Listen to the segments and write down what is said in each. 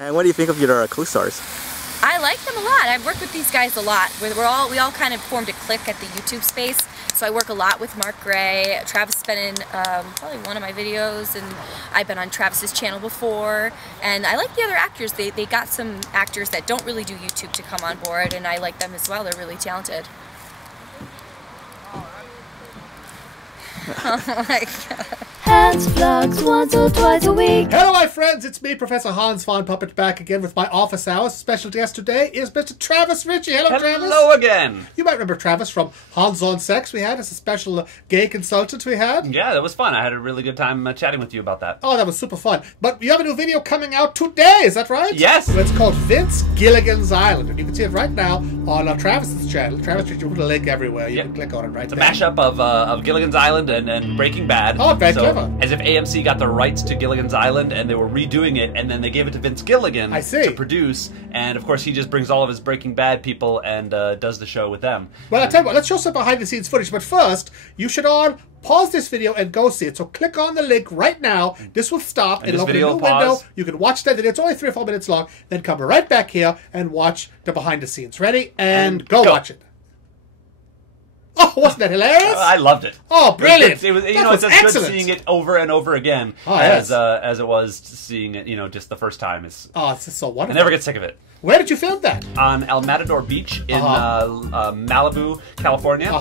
And what do you think of your co-stars? I like them a lot. I've worked with these guys a lot. We all kind of formed a clique at the YouTube space. So I work a lot with Mark Gray. Travis has been in probably one of my videos, and I've been on Travis's channel before. And I like the other actors. They got some actors that don't really do YouTube to come on board, and I like them as well. They're really talented. Oh my god. Hans vlogs once or twice a week. Hello my friends, it's me, Professor Hans Von Puppet, back again with my office hours. Special guest today is Mr. Travis Richey. Hello Travis. Hello again. You might remember Travis from Hans on Sex we had as a special gay consultant we had. Yeah, that was fun. I had a really good time chatting with you about that. Oh, that was super fun. But you have a new video coming out today, is that right? Yes. Well, it's called Vince Gilligan's Island, and you can see it right now on Travis's channel. Travis Richey, we'll put a link everywhere. You can click on it right It's a there. mashup of Gilligan's Island and Breaking Bad. Oh, very clever. As if AMC got the rights to Gilligan's Island and they were redoing it, and then they gave it to Vince Gilligan to produce, and of course he just brings all of his Breaking Bad people and does the show with them. Well, I'll tell you what, let's show some behind the scenes footage, but first, you should all pause this video and go see it. So click on the link right now. This will stop. It'll open a new window. You can watch that. It's only 3 or 4 minutes long. Then come right back here and watch the behind the scenes. Ready? And go watch it. Oh, wasn't that hilarious? I loved it. Oh, brilliant! It was it's as good seeing it over and over again as it was seeing it, just the first time. It's just so wonderful. I never get sick of it. Where did you film that? On El Matador Beach in Malibu, California.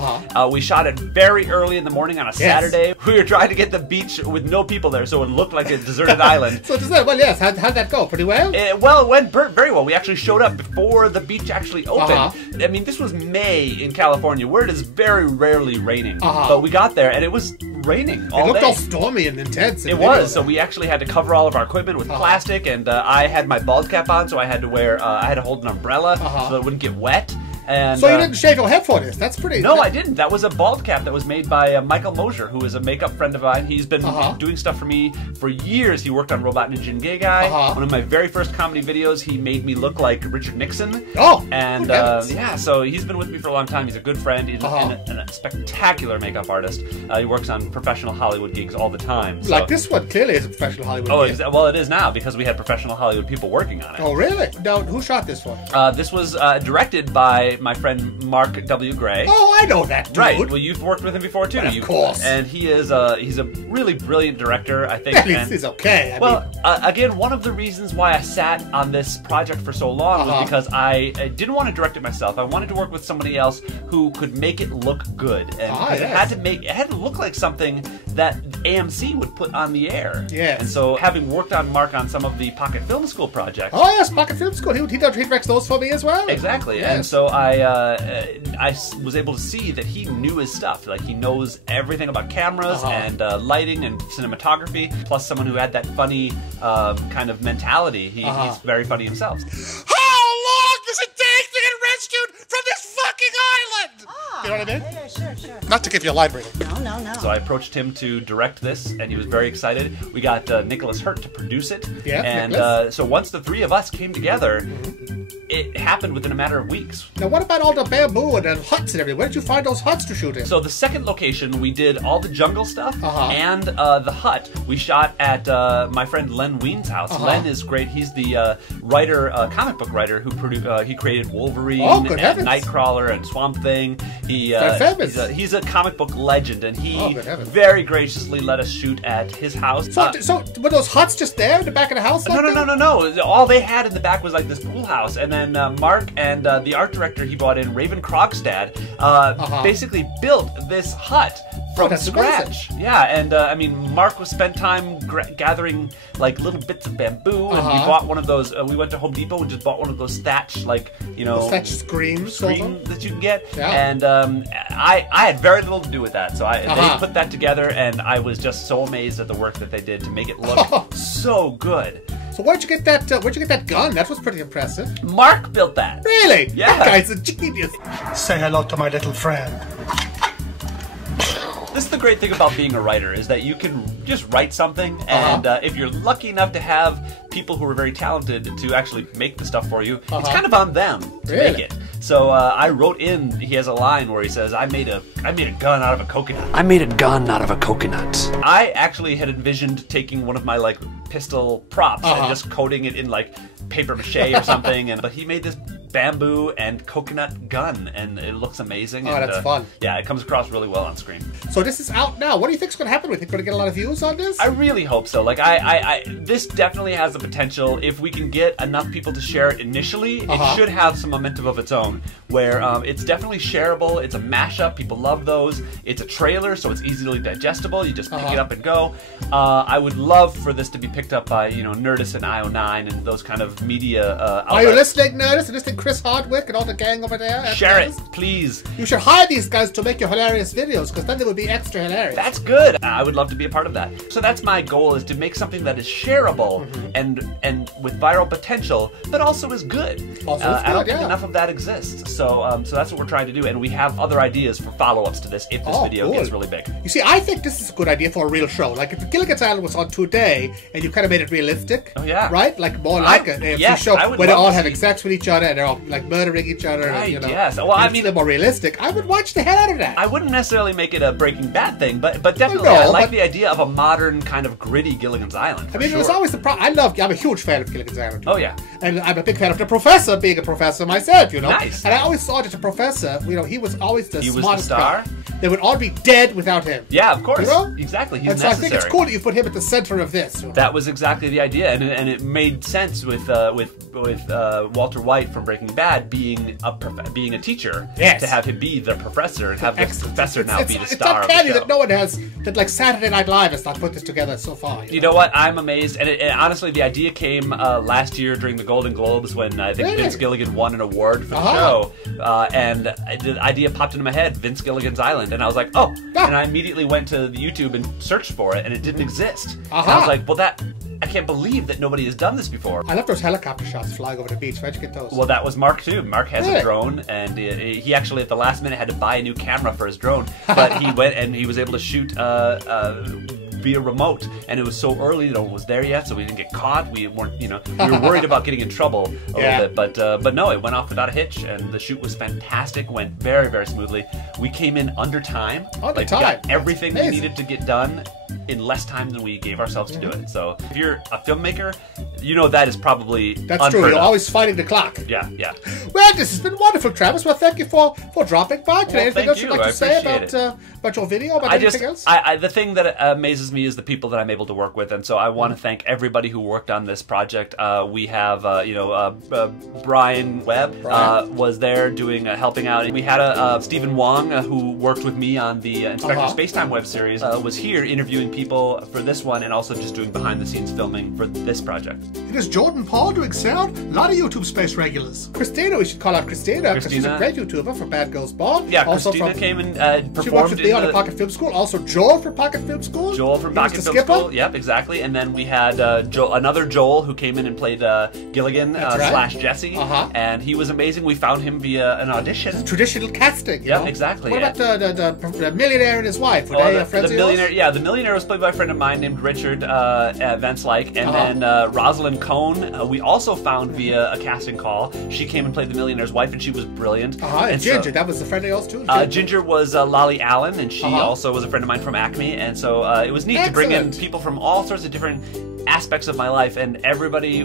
We shot it very early in the morning on a Saturday. We were trying to get the beach with no people there, so it looked like a deserted island. Well, yes. How'd that go? Pretty well? It went very well. We actually showed up before the beach actually opened. I mean, this was May in California, where it is very rarely raining. But we got there, and it was raining all day. It looked all stormy and intense. It was, so we actually had to cover all of our equipment with plastic, and I had my bald cap on, so I had to wear, I had to hold an umbrella so that it wouldn't get wet. And, so you didn't shave your head for this? That's pretty... No, I didn't. That was a bald cap that was made by Michael Mosier, who is a makeup friend of mine. He's been doing stuff for me for years. He worked on Robot Ninja and Gay Guy. One of my very first comedy videos, he made me look like Richard Nixon. Oh! And yeah, so he's been with me for a long time. He's a good friend. He's a spectacular makeup artist. He works on professional Hollywood gigs all the time. So. Like this one clearly is a professional Hollywood gig. Well, it is now because we had professional Hollywood people working on it. Oh, really? Now, who shot this one? This was directed by my friend Mark W. Gray. Oh, I know that dude. Right. Well, you've worked with him before too. Of course. And he's a really brilliant director, I think. He's okay. Again, one of the reasons why I sat on this project for so long was because I didn't want to direct it myself. I wanted to work with somebody else who could make it look good, and it had to look like something that AMC would put on the air. Yes. And so, having worked on Mark on some of the Pocket Film School projects. Oh yes, Pocket Film School. He directs those for me as well. Exactly. Yes. And so I was able to see that he knew his stuff. Like, he knows everything about cameras and lighting and cinematography, plus someone who had that funny kind of mentality. He's very funny himself. How long does it take to get rescued from this fucking island? You know what I mean? Yeah, sure. Not to give you a library. No. So I approched him to direct this, and he was very excited. We got Nicholas Hurt to produce it. Yeah, and so once the three of us came together, it happened within a matter of weeks. Now, what about all the bamboo and the huts and everything? Where did you find those huts to shoot in? So the second location, we did all the jungle stuff and the hut. We shot at my friend Len Ween's house. Len is great. He's the writer, comic book writer who he created Wolverine and Nightcrawler and Swamp Thing. He's a comic book legend, and he very graciously let us shoot at his house. So were those huts just there in the back of the house? No. All they had in the back was like this pool house, and then Mark and the art director he brought in, Raven Krogstad, basically built this hut from scratch. Amazing. Yeah, and I mean, Mark spent time gathering like little bits of bamboo, and we bought one of those. We went to Home Depot and just bought one of those thatch, thatch screen that you can get. Yeah. And I had very little to do with that, so they put that together, and I was just so amazed at the work that they did to make it look so good. So where'd you get that? Where'd you get that gun? That was pretty impressive. Mark built that. Really? Yeah. That guy's a genius. Say hello to my little friend. This is the great thing about being a writer, is that you can just write something, and if you're lucky enough to have people who are very talented to actually make the stuff for you, it's kind of on them to make it. So I wrote in, he has a line where he says, I made a gun out of a coconut. I made a gun out of a coconut. I actually had envisioned taking one of my pistol props and just coating it in like paper mache or something. But he made this bamboo and coconut gun, and it looks amazing. Oh, and, that's fun. Yeah, it comes across really well on screen. So this is out now. What do you think's going to happen with it? Going to get a lot of views on this? I really hope so. Like, this definitely has the potential. If we can get enough people to share it initially, it should have some momentum of its own. Where it's definitely shareable. It's a mashup. People love those. It's a trailer, so it's easily digestible. You just pick it up and go. I would love for this to be picked up by Nerdist and IO9 and those kind of media outlets. Are you listening, Nerdist? Are you listening, Chris Hardwick and all the gang over there? Share it, please. You should hire these guys to make your hilarious videos, because then they would be extra hilarious. That's good. I would love to be a part of that. So that's my goal, is to make something that is shareable and with viral potential, but also is good. I don't think enough of that exists. So that's what we're trying to do, and we have other ideas for follow-ups to this if this video gets really big. You see, I think this is a good idea for a real show. Like if Gilligan's Island was on today, and you kind of made it realistic. Oh yeah. Right? Like more like an AFC show where they're all having sex with each other and they're all like murdering each other. Right, and, yes. Well, I mean, a little more realistic. I would watch the hell out of that. I wouldn't necessarily make it a Breaking Bad thing, but definitely I like the idea of a modern kind of gritty Gilligan's Island. I mean, there's always the problem. I'm a huge fan of Gilligan's Island. Oh yeah. And I'm a big fan of the professor being a professor myself, Nice. And I always thought that the professor, he was always the smartest guy. They would all be dead without him. Yeah, of course. Exactly. He's necessary. So I think it's cool that you put him at the center of this. That was exactly the idea, and it made sense with Walter White from Breaking Bad being a teacher. Yes. To have him be the professor and have the professor now be the star of the show. It's uncanny that no one has, that like Saturday Night Live has not put this together so far. You know what? I'm amazed, and honestly, the idea came last year during the Golden Globes when I think Vince Gilligan won an award for the show, and the idea popped into my head, Vince Gilligan's Island, and I was like, oh, and I immediately went to YouTube and searched for it, and it didn't exist. And I was like, well, I can't believe that nobody has done this before. I love those helicopter shots flying over the beach. Where'd you get those? Well, that was Mark too. Mark has a drone, and he actually at the last minute had to buy a new camera for his drone. But he went and he was able to shoot via remote, and it was so early no one was there yet, so we didn't get caught. We weren't, we were worried about getting in trouble a little bit, but no, it went off without a hitch, and the shoot was fantastic. Went very, very smoothly. We came in under time. We got everything we needed to get done in less time than we gave ourselves to do it. So if you're a filmmaker, that is probably That's true. You're always fighting the clock. Yeah. Well, this has been wonderful, Travis. Well, thank you for dropping by today. Anything else you'd like to say about your video, about anything else? The thing that amazes me is the people that I'm able to work with, and so I want to thank everybody who worked on this project. We have, Brian Webb was there doing helping out. We had Stephen Wong who worked with me on the Inspector Spacetime web series. Was here interviewing people for this one, and also just doing behind-the-scenes filming for this project. It is Jordan Paul doing sound. A lot of YouTube Space regulars. Christina, we should call out Christina, because she's a great YouTuber for Bad Girls Ball. Yeah, also Christina came and performed. She worked with me on the Pocket Film School. Also Joel from Pocket Film School. Joel from Pocket Film School. Yep, exactly. And then we had another Joel who came in and played Gilligan slash Jesse, and he was amazing. We found him via an audition. Traditional casting. Yep, exactly. What about the millionaire and his wife? Were they friends of yours? Yeah, the millionaire was played by a friend of mine named Richard Vance-like, and then Rosalind Cohn, we also found via a casting call. She came and played the millionaire's wife, and she was brilliant. And Ginger, that was a friend of yours too? Ginger was Lolly Allen, and she also was a friend of mine from Acme, and so it was neat to bring in people from all sorts of different aspects of my life, and everybody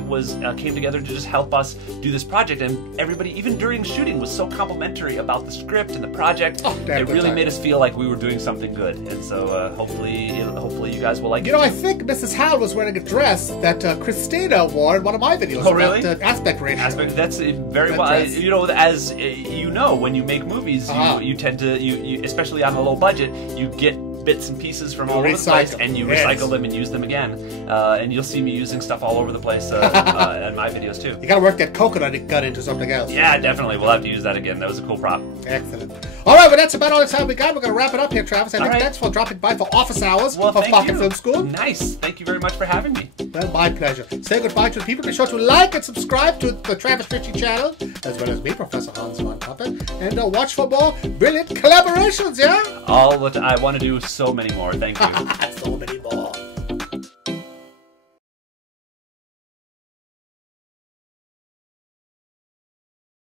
came together to just help us do this project, and everybody, even during shooting, was so complimentary about the script and the project. It really made us feel like we were doing something good, and so hopefully you guys will like it. I think Mrs. Howell was wearing a dress that Christina wore in one of my videos. Oh, really? About, aspect ratio. That's very well. As when you make movies, you tend to, especially on a low budget, you get bits and pieces from all over the place, and you recycle them and use them again. And you'll see me using stuff all over the place in my videos too. You gotta work that coconut gun into something else. Yeah, definitely. We'll have to use that again. That was a cool prop. Excellent. All right, well, that's about all the time we got. We're gonna wrap it up here, Travis. Thanks for dropping by for office hours of Pocket Film School. Nice. Thank you very much for having me. Well, my pleasure. Say goodbye to the people. Be sure to like and subscribe to the Travis Richey channel, as well as me, Professor Hans von Puppet, and watch for more brilliant collaborations, yeah? I want to do so many more. Thank you. So many more.